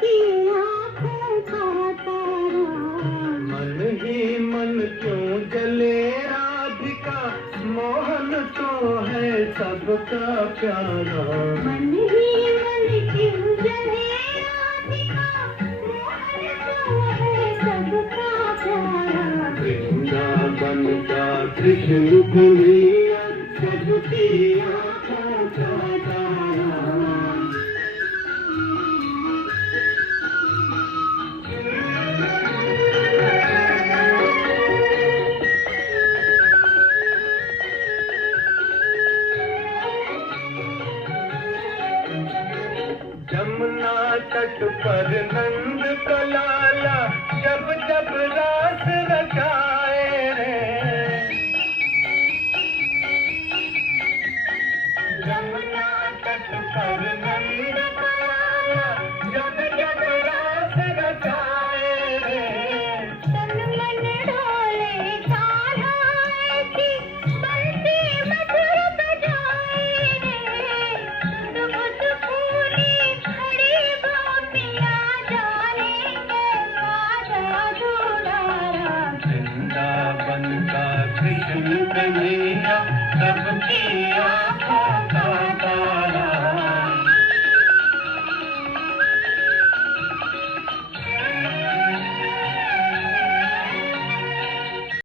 की आँखों का तारा। मन ही मन क्यों जले राधिका, मोहन तो है सबका प्यारा। मन ही मन क्यों जले राधिका, मोहन तो है सबका प्यारा। वृंदावन का कृष्ण कन्हैया, सबकी आँखों का तारा। जमुना तट पर नंद